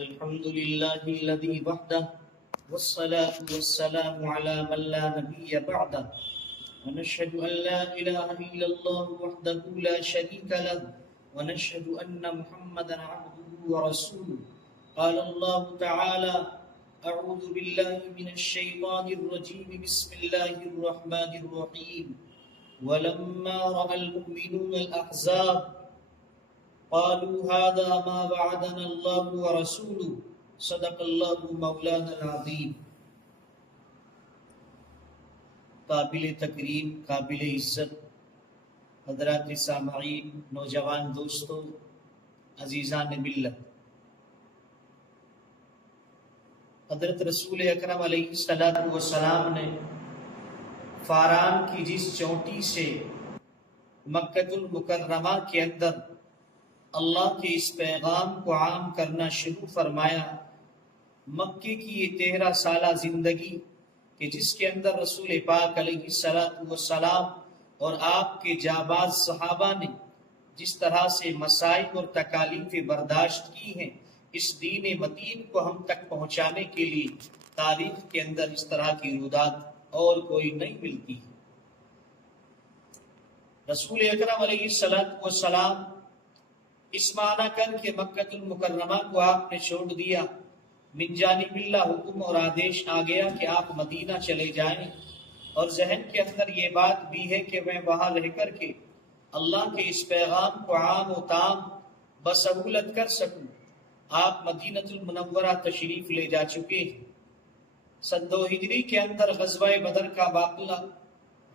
الحمد لله الذي وحده والصلاة والسلام على من لا نبي بعده ونشهد أن لا إله إلا الله وحده لا شريك له ونشهد أن محمدا عبده ورسوله قال الله تعالى أعوذ بالله من الشيطان الرجيم بسم الله الرحمن الرحيم ولما رأى المؤمنون الأحزاب قالوا هذا ما وعدنا الله ورسوله صدق الله مولانا العظیم۔ قابل تکریم، قابل عزت حضرات سامعین، نوجوان دوستو، عزیزان ملت، حضرت رسول اکرم علیہ السلام نے فاران کی جس چوٹی سے مکہ المکرمہ کے اندر اللہ کے اس پیغام کو عام کرنا شروع فرمایا، مکے کی یہ 13 سالہ زندگی کہ جس کے اندر رسول پاک علیہ السلام اور آپ کے جاباز صحابہ نے جس طرح سے مصائب اور تکالیفیں برداشت کی ہیں، اس دین متین کو ہم تک پہنچانے کے لیے تاریخ کے اندر اس طرح کی رودات اور کوئی نہیں ملتی۔ رسول اکرم علیہ السلام اس معنی کر کے مکہ المکرمہ کو آپ نے چھوڑ دیا، من جانب اللہ حکم اور آدیش آ گیا کہ آپ مدینہ چلے جائیں، اور ذہن کے اندر یہ بات بھی ہے کہ میں وہاں رہ کر کے اللہ کے اس پیغام کو عام و تام بسہولت کر سکوں۔ آپ مدینہ المنورہ تشریف لے جا چکے ہیں۔ سن 2 ہجری کے اندر غزوہ بدر کا واقعہ،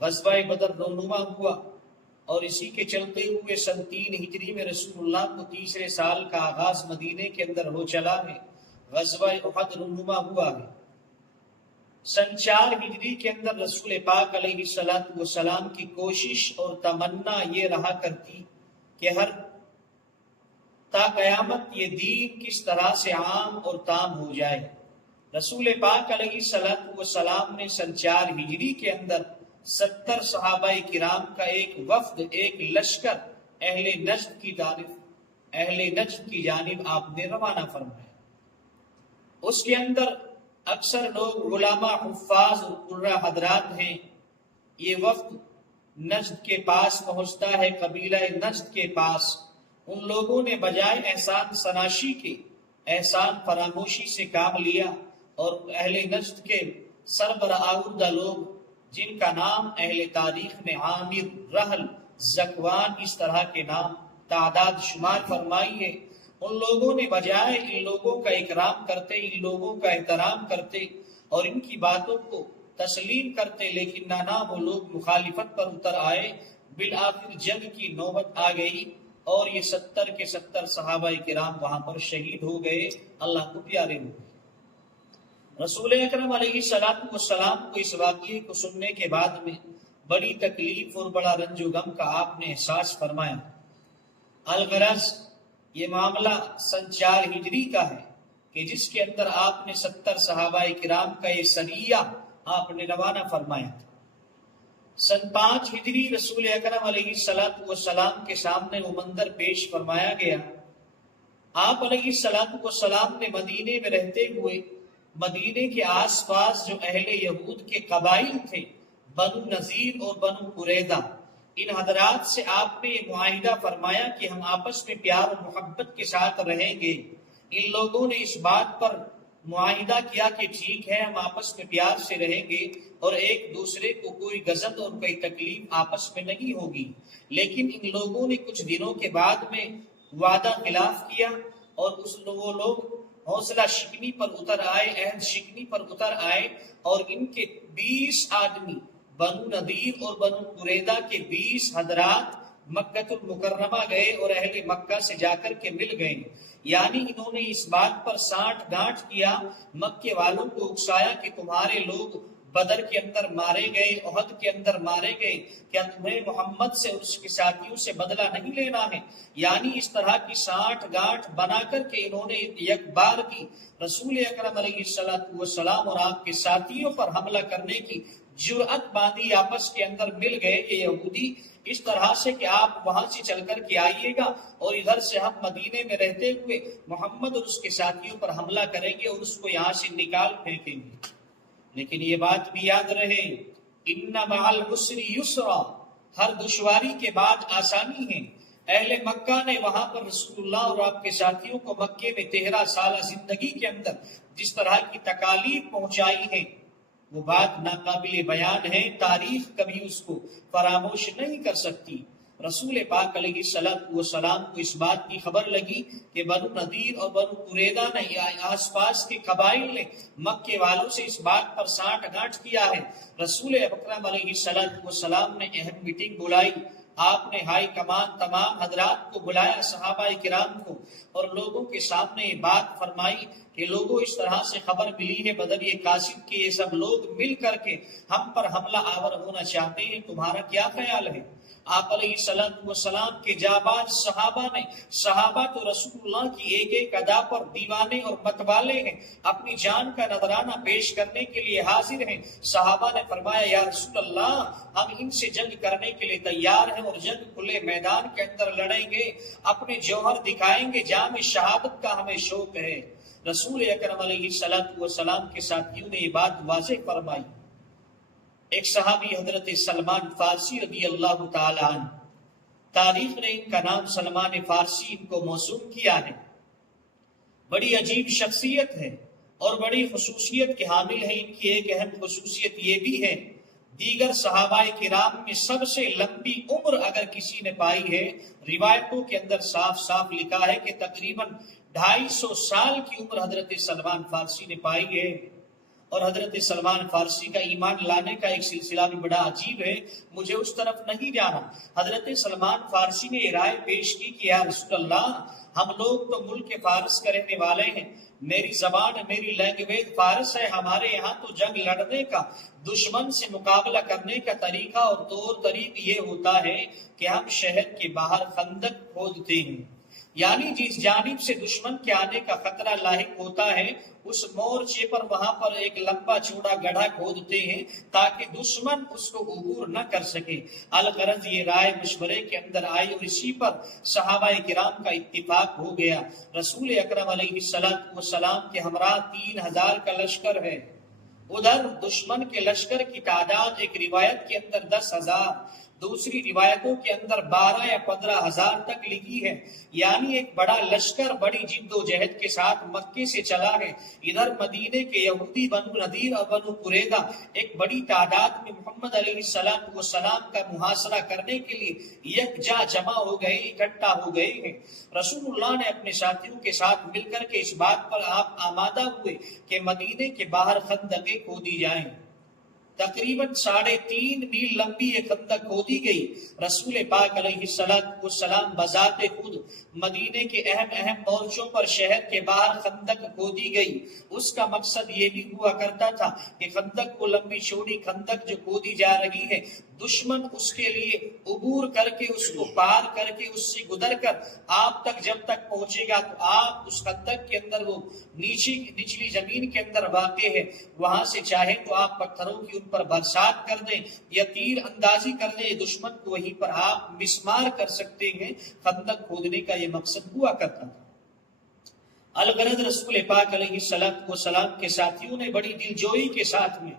غزوہ بدر رونما ہوا، اور اسی کے چلتے ہوئے سن 3 ہجری میں رسول اللہ کو تیسرے سال کا آغاز مدینے کے اندر ہو چلا ہے، غزوہ احد رونما ہوا ہے۔ سن 4 ہجری کے اندر رسول پاک علیہ السلام کی کوشش اور تمنا یہ رہا کرتی کہ ہر تا قیامت یہ دین کس طرح سے عام اور تام ہو جائے۔ رسول پاک علیہ السلام نے سن 4 ہجری کے اندر 70 صحابہ کرام کا ایک وفد، ایک لشکر اہل نجد کی جانب آپ نے روانہ فرمایا۔ اس کے اندر اکثر لوگ علماء، حفاظ اور قراء حضرات ہیں۔ یہ وفد نجد کے پاس پہنچتا ہے، قبیلہ نجد کے پاس۔ ان لوگوں نے بجائے احسان سناشی کے احسان فراموشی سے کام لیا، اور اہل نجد کے سربراہ لوگ جن کا نام اہل تاریخ میں عامر، رحل، زکوان اس طرح کے نام تعداد شمار فرمائی ہے، ان لوگوں نے بجائے ان لوگوں کا اکرام کرتے، ان لوگوں کا احترام کرتے اور ان کی باتوں کو تسلیم کرتے، لیکن نہ وہ لوگ مخالفت پر اتر آئے۔ بالآخر جنگ کی نوبت آ گئی اور یہ 70 کے 70 صحابہ کرام وہاں پر شہید ہو گئے، اللہ کو پیارے ہو گئے۔ رسول اکرم علیہ السلام کو اس واقعے کو سننے کے بعد میں بڑی تکلیف اور بڑا رنج و غم کا آپ نے احساس فرمایا۔ الغرض یہ معاملہ سن 4 ہجری کا ہے کہ جس کے اندر آپ نے 70 صحابہ کرام کا یہ سریہ آپ نے روانہ فرمایا تھا۔ سن 5 ہجری رسول اکرم علیہ السلام کے سامنے وہ منظر پیش فرمایا گیا۔ آپ علیہ السلام نے مدینے میں رہتے ہوئے مدینے کے آس پاس جو اہل یہود کے قبائل تھے، بنو نذیر اور بنو قریظہ، ان حضرات سے آپ نے یہ معاہدہ فرمایا کہ ہم آپس میں پیار و محبت کے ساتھ رہیں گے۔ ان لوگوں نے اس بات پر معاہدہ کیا کہ ٹھیک ہے، ہم آپس میں پیار سے رہیں گے اور ایک دوسرے کو کوئی غضب اور کوئی تکلیف آپس میں نہیں ہوگی۔ لیکن ان لوگوں نے کچھ دنوں کے بعد میں وعدہ خلاف کیا، اور وہ لوگ حوصلہ شکنی پر اتر آئے، عہد شکنی پر اتر آئے، اور ان کے 20 آدمی، بنو نذیر اور بنو قریظہ کے 20 حضرات مکہ المکرمہ گئے اور اہل مکہ سے جا کر کے مل گئے۔ یعنی انہوں نے اس بات پر سانٹھ گانٹھ کیا، مکے والوں کو اکسایا کہ تمہارے لوگ بدر کے اندر مارے گئے، احد کے اندر مارے گئے، کیا تمہیں محمد سے اور اس کے ساتھیوں سے بدلہ نہیں لینا ہے؟ یعنی اس طرح کی سانٹھ گانٹھ بنا کر کے انہوں نے یک بار کی رسول اکرم علیہ السلام اور آپ کے ساتھیوں پر حملہ کرنے کی جرأت باندھی آپس کے اندر مل گئے یہ یہودی اس طرح سے کہ آپ وہاں سے چل کر کے آئیے گا اور ادھر سے ہم مدینے میں رہتے ہوئے محمد اور اس کے ساتھیوں پر حملہ کریں گے اور اس کو یہاں سے نکال پھینکیں گے۔ لیکن یہ بات بھی یاد رہے، ان مع العسر یسرا، ہر دشواری کے بعد آسانی ہے۔ اہل مکہ نے وہاں پر رسول اللہ اور آپ کے ساتھیوں کو مکے میں 13 سالہ زندگی کے اندر جس طرح کی تکالیف پہنچائی ہے وہ بات ناقابل بیان ہے، تاریخ کبھی اس کو فراموش نہیں کر سکتی۔ رسول پاک علیہ السلام کو اس بات کی خبر لگی کہ بنو نذیر اور بنو قریظہ نے آس پاس کے قبائل نے مکے والوں سے اس بات پر سانٹھ گانٹھ کیا ہے۔ رسول اکرم علیہ السلام نے اہم میٹنگ بلائی، آپ نے ہائی کمان تمام حضرات کو بلایا، صحابہ کرام کو، اور لوگوں کے سامنے یہ بات فرمائی کہ لوگوں اس طرح سے خبر ملی ہے بدر قاصد کے یہ سب لوگ مل کر کے ہم پر حملہ آور ہونا چاہتے ہیں، تمہارا کیا خیال ہے؟ آپ علیہ السلام کے جاباز صحابہ تو رسول اللہ کی ایک ایک ادا پر دیوانے اور متوالے ہیں، اپنی جان کا نذرانہ پیش کرنے کے لیے حاضر ہیں۔ صحابہ نے فرمایا یا رسول اللہ ہم ان سے جنگ کرنے کے لیے تیار ہیں اور جنگ کھلے میدان کے اندر لڑیں گے، اپنے جوہر دکھائیں گے، جام شہادت کا ہمیں شوق ہے۔ رسول اکرم علیہ السلام کے ساتھیوں نے یہ بات واضح فرمائی۔ ایک صحابی حضرت سلمان فارسی رضی اللہ تعالی عنہ، تاریخ نے ان کا نام سلمان فارسی ان کو موسوم کیا ہے، بڑی عجیب شخصیت ہے اور بڑی خصوصیت کے حامل ہے۔ ان کی ایک اہم خصوصیت یہ بھی ہے، دیگر صحابہ کرام میں سب سے لمبی عمر اگر کسی نے پائی ہے، روایتوں کے اندر صاف صاف لکھا ہے کہ تقریباً 250 سال کی عمر حضرت سلمان فارسی نے پائی ہے۔ اور حضرت سلمان فارسی کا ایمان لانے کا ایک سلسلہ بھی بڑا عجیب ہے، مجھے اس طرف نہیں جانا۔ حضرت سلمان فارسی نے یہ رائے پیش کی کہ یا رسول اللہ ہم لوگ تو ملک فارس کے رہنے والے ہیں، میری زبان میری لینگویج فارس ہے، ہمارے یہاں تو جنگ لڑنے کا، دشمن سے مقابلہ کرنے کا طریقہ اور طور طریق یہ ہوتا ہے کہ ہم شہر کے باہر خندق کھودتے ہیں، یعنی جس جانب سے دشمن کے آنے کا خطرہ لاحق ہوتا ہے اس مورچے پر وہاں پر ایک لمبا چوڑا گڑھا کھودتے ہیں تاکہ دشمن اس کو عبور نہ کر سکے۔ الغرض یہ رائے مشورے کے اندر آئی اور اسی پر صحابہ کرام کا اتفاق ہو گیا۔ رسول اکرم علیہ السلام کے ہمراہ 3000 کا لشکر ہے، ادھر دشمن کے لشکر کی تعداد ایک روایت کے اندر 10,000، دوسری روایتوں کے اندر 12 یا 15,000 تک لکھی ہے، یعنی ایک بڑا لشکر بڑی جد و جہد کے ساتھ مکے سے چلا ہے۔ ادھر مدینے کے یہودی بنو نذیر اور بنو قریظہ ایک بڑی تعداد میں محمد علیہ السلام کا محاصرہ کرنے کے لیے یکجا جمع ہو گئے، اکٹھا ہو گئے ہیں۔ رسول اللہ نے اپنے ساتھیوں کے ساتھ مل کر کے اس بات پر آپ آمادہ ہوئے کہ مدینے کے باہر خندقیں کھودی جائیں۔ تقریباً 3.5 میل لمبی ایک خندق کھودی گئی۔ رسول پاک علیہ السلام بذات خود مدینے کے اہم مورچوں پر شہر کے باہر خندق کھودی گئی۔ اس کا مقصد یہ بھی ہوا کرتا تھا کہ خندق کو لمبی چوڑی خندق جو کھودی جا رہی ہے، دشمن اس کے لیے عبور کر کے اس کو پار کر کے اس سے گزر کر آپ تک جب تک پہنچے گا تو آپ اس خندق کے اندر وہ نچلی زمین کے اندر واقع ہے، وہاں سے چاہے تو آپ پتھروں کی ان پر برسات کر دیں یا تیر اندازی کر دیں، دشمن کو وہیں پر آپ مسمار کر سکتے ہیں۔ خندق کھودنے کا یہ مقصد ہوا کرتا تھا۔ الغرض رسول پاک علیہ السلام کے ساتھیوں نے بڑی دلجوئی کے ساتھ میں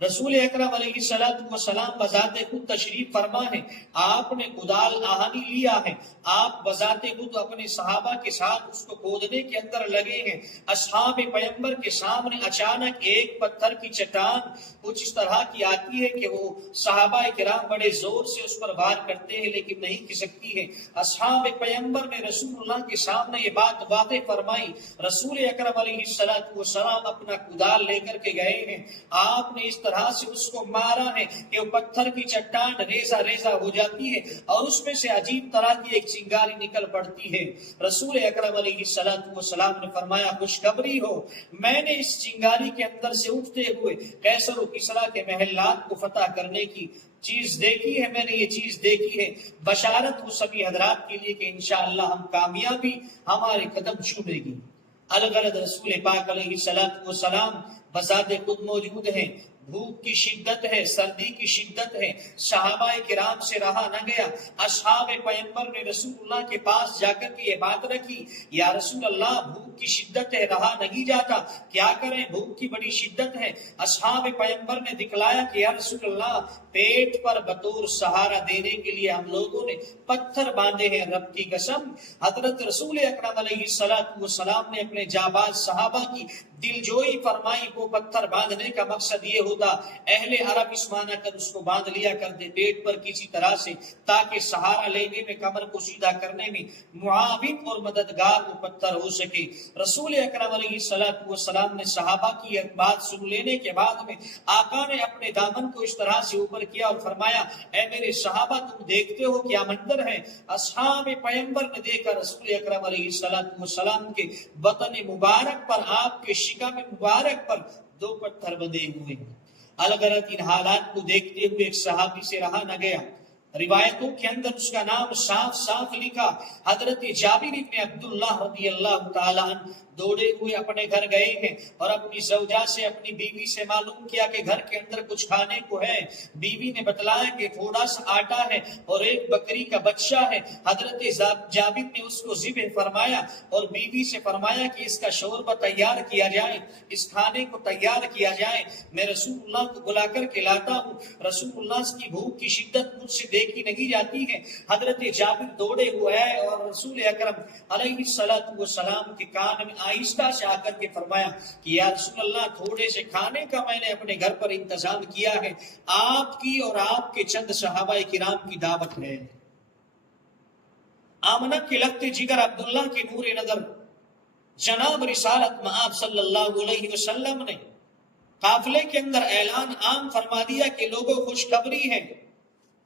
رسول اکرم علیہ السلام بذات خود تشریف فرما ہے، آپ نے کدال آہنی لیا ہے، آپ بذات خود اپنے صحابہ کے ساتھ اس کو کھودنے کے اندر لگے ہیں۔ اصحاب پیغمبر کے سامنے اچانک ایک پتھر کی چٹان کچھ اس طرح کی آتی ہے کہ وہ صحابہ کرام بڑے زور سے اس پر وار کرتے ہیں لیکن نہیں کھسکتی ہے۔ اصحاب پیغمبر نے رسول اللہ کے سامنے یہ بات واضح فرمائی، رسول اکرم علیہ السلام اپنا کدال لے کر کے گئے ہیں، آپ نے اس طرح سے اس کو مارا ہے کہ وہ پتھر کی چٹان ریزہ ریزہ ہو جاتی ہے اور اس میں سے عجیب طرح کی ایک چنگاری نکل پڑتی ہے۔ رسول اکرم علیہ السلام نے فرمایا خوشخبری ہو، میں نے اس چنگاری کے اندر سے اٹھتے ہوئے قیصر و کسریٰ کے محلات کو فتح کرنے کی چیز دیکھی ہے، میں نے یہ چیز دیکھی ہے، بشارت ہو سبھی حضرات کے لیے کہ انشاءاللہ ہم کامیابی ہمارے قدم چھونے گی۔ الغرض رسول پاک علیہ السلام بذات خود موجود ہیں، بھوک کی شدت ہے، سردی کی شدت ہے، صحابہ کرام سے رہا نہ گیا۔ اصحاب پیغمبر نے رسول اللہ کے پاس جا کر کے یہ بات رکھی، یا رسول اللہ بھوک کی شدت ہے، رہا نہیں جاتا، کیا کریں، بھوک کی بڑی شدت ہے۔ اصحاب پیغمبر نے دکھلایا کہ یا رسول اللہ پیٹ پر بطور سہارا دینے کے لیے ہم لوگوں نے پتھر باندھے ہیں، رب کی قسم۔ حضرت رسول اکرم علیہ السلام نے اپنے جاباز صحابہ کی دل جوئی فرمائی، وہ پتھر باندھنے کا مقصد یہ ہوتا اہل عرب اسمانہ کر اس کو باندھ لیا کرتے پیٹ پر کسی طرح سے، تاکہ سہارا لینے میں، کمر کو سیدھا کرنے میں معاون اور مددگار وہ پتھر ہو سکے۔ رسول اکرم علیہ السلام نے صحابہ کی بات سن لینے کے بعد میں آقا نے اپنے دامن کو اس طرح سے اوپر کیا اور فرمایا، اے میرے صحابہ تم دیکھتے ہو کیا منظر ہے؟ اصحاب پیغمبر نے دیکھا رسول اکرم علیہ السلام کے بطن مبارک پر، آپ کے شکم مبارک پر 2 پتھر بندھے ہوئے ہیں۔ الغرض ان حالات کو دیکھتے ہوئے ایک صحابی سے رہا نہ گیا، روایتوں کے اندر اس کا نام صاف صاف لکھا، حضرت جابر بن عبداللہ رضی اللہ تعالیٰ عنہ دوڑے ہوئے اپنے گھر گئے ہیں اور اپنی زوجہ سے، اپنی بیوی سے معلوم کیا کہ گھر کے اندر کچھ کھانے کو ہے۔ بیوی نے بتلایا کہ تھوڑا سا آٹا ہے اور ایک بکری کا بچہ ہے۔ حضرت جابر نے اس کو ذبح فرمایا اور بیوی سے فرمایا کہ اس کا شوربہ تیار کیا جائے، اس کھانے کو تیار کیا جائے، میں رسول اللہ کو بلا کر کے لاتا ہوں۔ رسول اللہ کی بھوک کی شدت مجھ سے دیکھی نہیں جاتی ہے۔ حضرت جابر دوڑے ہوئے ہیں اور رسول اکرم علیہ السلام کے کان میں آہستہ سے آ کر کے فرمایا کہ یا رسول اللہ تھوڑے سے کھانے کا میں نے اپنے گھر پر انتظام کیا ہے، آپ کی اور آپ کے چند صحابہ کرام کی دعوت ہے۔ آمنہ کے لگتے جگر عبداللہ کی نور نظر جناب رسالت مآب صلی اللہ علیہ وسلم نے قافلے کے اندر اعلان عام فرما دیا کہ لوگوں خوشخبری ہے،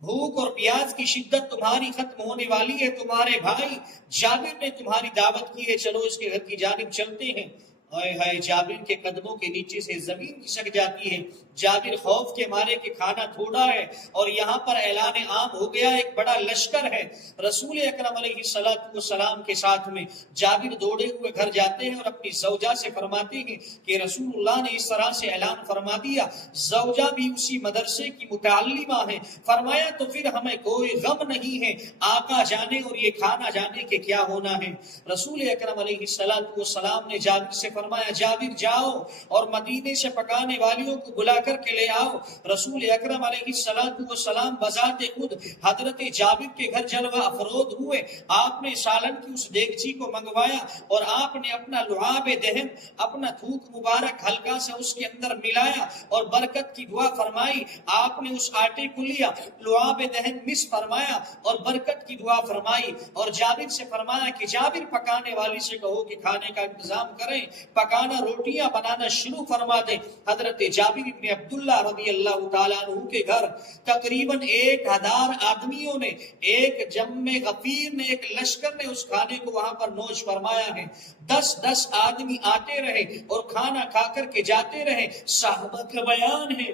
بھوک اور پیاس کی شدت تمہاری ختم ہونے والی ہے، تمہارے بھائی جابر نے تمہاری دعوت کی ہے، چلو اس کے گھر کی جانب چلتے ہیں۔ ہائے جابر کے قدموں کے نیچے سے زمین کھسک جاتی ہے۔ جابر خوف کے مارے کہ کھانا تھوڑا ہے اور یہاں پر اعلان عام ہو گیا، ایک بڑا لشکر ہے۔ رسول اکرم علیہ السلام کے ساتھ میں جابر دوڑے ہوئے گھر جاتے ہیں اور اپنی زوجہ سے فرماتے ہیں کہ رسول اللہ نے اس طرح سے اعلان فرما دیا۔ زوجہ بھی اسی مدرسے کی متعلمہ ہے۔ فرمایا تو پھر ہمیں کوئی غم نہیں ہے، آقا جانے اور یہ کھانا جانے کے کیا ہونا ہے۔ رسول اکرم علیہ السلام نے جابر سے فرمایا، جابر جاؤ اور مدینے سے پکانے والیوں کو بلا کر کے لے آؤ۔ رسول اکرم علیہ السلام بذات خود حضرت جابر کے گھر جلوہ افروز ہوئے۔ آپ نے سالن کی اس دیگچی کو منگوایا اور آپ نے اپنا لعاب دہن، اپنا تھوک مبارک ہلکا سا اس کے اندر ملایا اور برکت کی دعا فرمائی۔ آپ نے اس آٹے کو لیا، لعاب دہن مس فرمایا اور برکت کی دعا فرمائی اور جابر سے فرمایا کہ جابر پکانے والی سے کہو کہ کھانے کا انتظام کریں، پکانا روٹیاں بنانا شروع فرما دیں۔ حضرت جابر بن عبداللہ رضی اللہ تعالیٰ عنہ کے گھر تقریباً 1000 آدمیوں نے، ایک جم غفیر نے، ایک لشکر نے اس کھانے کو وہاں پر نوش فرمایا ہے۔ 10 آدمی آتے رہے اور کھانا کھا کر کے جاتے رہے۔ صحابہ کا بیان ہے،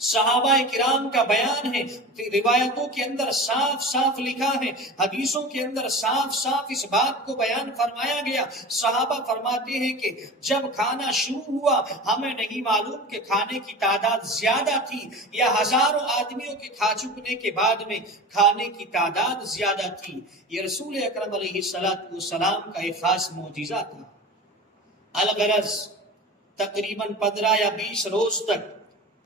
صحابہ کرام کا بیان ہے، روایتوں کے اندر صاف صاف لکھا ہے، حدیثوں کے اندر صاف صاف اس بات کو بیان فرمایا گیا۔ صحابہ فرماتے ہیں کہ جب کھانا شروع ہوا ہمیں نہیں معلوم کہ کھانے کی تعداد زیادہ تھی یا ہزاروں آدمیوں کے کھا چکنے کے بعد میں کھانے کی تعداد زیادہ تھی۔ یہ رسول اکرم علیہ السلام کا ایک خاص معجزہ تھا۔ الغرض تقریباً 15 یا 20 روز تک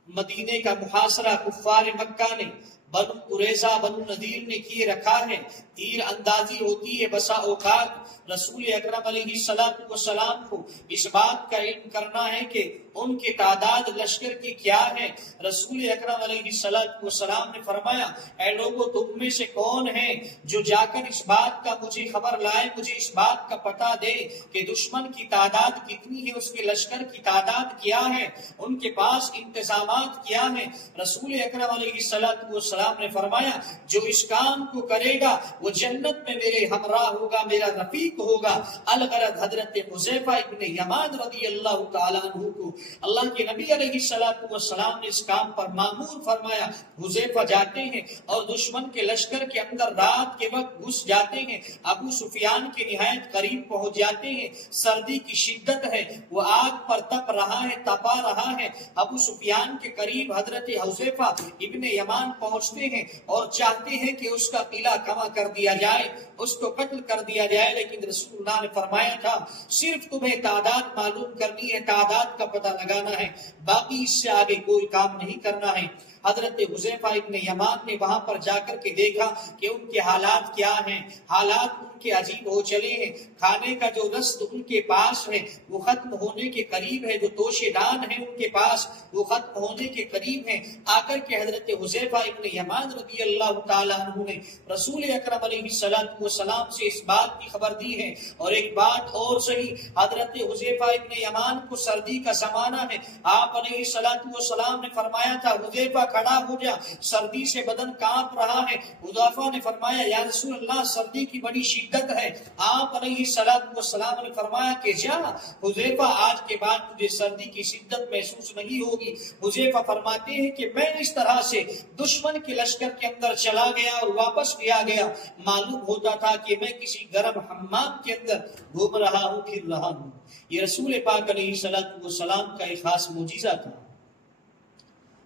مدینے کا محاصرہ کفار مکہ نے، بنو قریظہ بنو نذیر نے کیے رکھا ہے۔ تیر اندازی ہوتی ہے، بسا اوقات رسول اکرم علیہ السلام کو اس بات کا علم کرنا ہے کہ ان کی تعداد لشکر کی کیا ہے۔ رسول اکرم علیہ السلام نے فرمایا، اے لوگو تم میں سے کون ہے جو جا کر اس بات کا مجھے خبر لائے، مجھے اس بات کا پتہ دے کہ دشمن کی تعداد کتنی ہے، اس کے لشکر کی تعداد کیا ہے، ان کے پاس انتظامات کیا ہیں۔ رسول اکرم علیہ السلام والسلام نے فرمایا جو اس کام کو کرے گا وہ جنت میں میرے ہمراہ ہوگا، میرا رفیق ہوگا۔ الغرض حضرت حذیفہ ابن یمان رضی اللہ تعالیٰ عنہ کو اللہ کے نبی علیہ السلام نے اس کام پر مامور فرمایا۔ حذیفہ جاتے ہیں اور دشمن کے لشکر کے اندر رات کے وقت گھس جاتے ہیں، ابو سفیان کے نہایت قریب پہنچ جاتے ہیں، سردی کی شدت ہے، وہ آگ پر تپ رہا ہے، تپا رہا ہے۔ ابو سفیان کے قریب حضرت حذیفہ ابن یمان پہنچتے ہیں اور چاہتے ہیں کہ اس کا قلعہ کما کر دیا جائے، اس کو قتل کر دیا جائے، لیکن رسول اللہ نے فرمایا تھا صرف تمہیں تعداد معلوم کرنی ہے، تعداد کا پتہ لگانا ہے، باقی اس سے آگے کوئی کام نہیں کرنا ہے۔ حضرت حذیفہ ابن یمان نے وہاں پر جا کر کے دیکھا کہ ان کے حالات کیا ہیں، حالات ان کے عجیب ہو چلے ہیں، کھانے کا جو رسد ان کے پاس ہے وہ ختم ہونے کے قریب ہے، جو توشے دان ہیں ان کے پاس وہ ختم ہونے کے قریب ہیں۔ آ کر کے حضرت حذیفہ ابن یمان رضی اللہ تعالیٰ عنہ نے رسول اکرم علیہ السلام سے اس بات کی خبر دی ہے۔ اور ایک بات اور صحیح، حضرت حذیفہ ابن یمان کو سردی کا زمانہ ہے، آپ علیہ السلام نے فرمایا تھا حذیفہ کھڑا ہو جا، سردی سے بدن کانپ رہا ہے۔ حذیفہ نے فرمایا یا رسول اللہ سردی کی بڑی شدت ہے۔ آپ علیہ السلام نے فرمایا کہ جا حذیفہ، آج کے بعد تجھے سردی کی شدت محسوس نہیں ہوگی۔ حذیفہ فرماتے ہیں کہ میں اس طرح سے دشمن کے لشکر کے اندر چلا گیا اور واپس بھی آ گیا، معلوم ہوتا تھا کہ میں کسی گرم حمام کے اندر گھوم رہا ہوں، پھر رہا ہوں۔ یہ رسول پاک علیہ السلام کا ایک خاص معجزہ تھا۔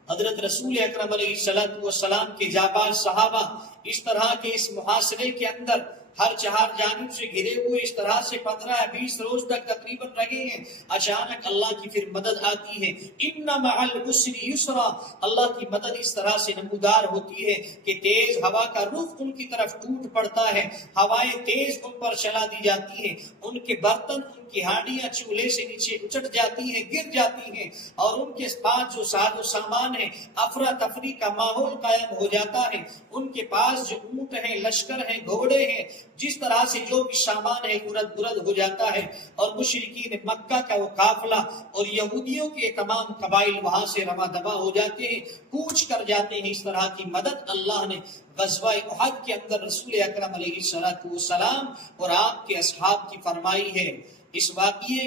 حضرت رسول اکرم علیہ السلام کے جاباز صحابہ اس طرح کے اس محاصرے کے اندر ہر چہار جانب سے گھرے ہوئے اس طرح سے 15-20 روز تک تقریباً رہے ہیں۔ اچانک اللہ کی پھر مدد آتی ہے، ان مع العسر یسرا، اللہ کی مدد اس طرح سے نمودار ہوتی ہے کہ تیز ہوا کا رخ ان کی طرف ٹوٹ پڑتا ہے، ہوائیں تیز ان پر چلا دی جاتی ہیں، ان کے برتن، ان کی ہانڈیاں چولہے سے نیچے اچٹ جاتی ہیں، گر جاتی ہیں، اور ان کے پاس جو ساز و سامان ہے افراتفری کا ماحول قائم ہو جاتا ہے۔ ان کے پاس جو اونٹ ہیں، لشکر ہیں، گھوڑے ہیں، جس طرح سے جو بھی سامان ہے گرد ہو جاتا ہے، اور مشرکین مکہ کا وہ قافلہ اور یہودیوں کے تمام قبائل وہاں سے رواں دبا ہو جاتے ہیں، کوچ کر جاتے ہیں۔ اس طرح کی مدد اللہ نے غزوہ احد کے اندر رسول اکرم علیہ السلام اور آپ کے اصحاب کی فرمائی ہے۔ اس واقعے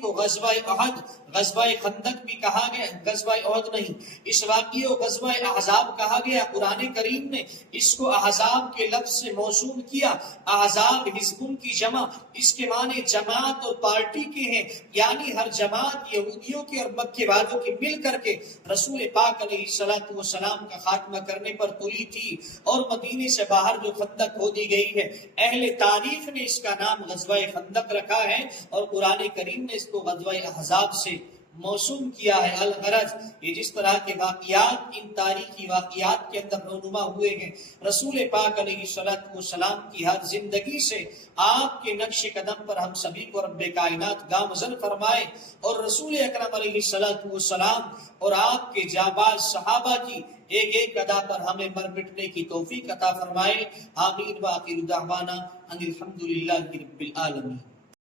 کو غزوہ احد، غزوہ خندق بھی کہا گیا، غزوہ احد نہیں، اس واقعے کو غزوہ احزاب کہا گیا۔ قرآن کریم نے اس کو احزاب کے لفظ سے موسوم کیا۔ احزاب حزبن کی جمع، اس کے معنی جماعت اور پارٹی کے ہیں، یعنی ہر جماعت یہودیوں کے اور مکے والوں کے مل کر کے رسول پاک علیہ السلام کا خاتمہ کرنے پر تلی تھی۔ اور مدینے سے باہر جو خندق کھودی گئی ہے، اہل تاریخ نے اس کا نام غزوہ خندق رکھا ہے، اور قرآن کریم نے اس کو غزوہ احزاب سے موسوم کیا ہے۔ الغرض یہ جس طرح کے واقعات ان تاریخی واقعات کے اندر رونما ہوئے ہیں، رسول پاک علیہ السلام کی ہر زندگی سے آپ کے نقش قدم پر ہم سبھی کو رب کائنات گامزن فرمائے، اور رسول اکرم علیہ السلام اور آپ کے جاباز صحابہ کی ایک ایک ادا پر ہمیں مر مٹنے کی توفیق عطا فرمائے۔ آمین۔ وآخر دعوانا ان الحمد للہ رب العالمین۔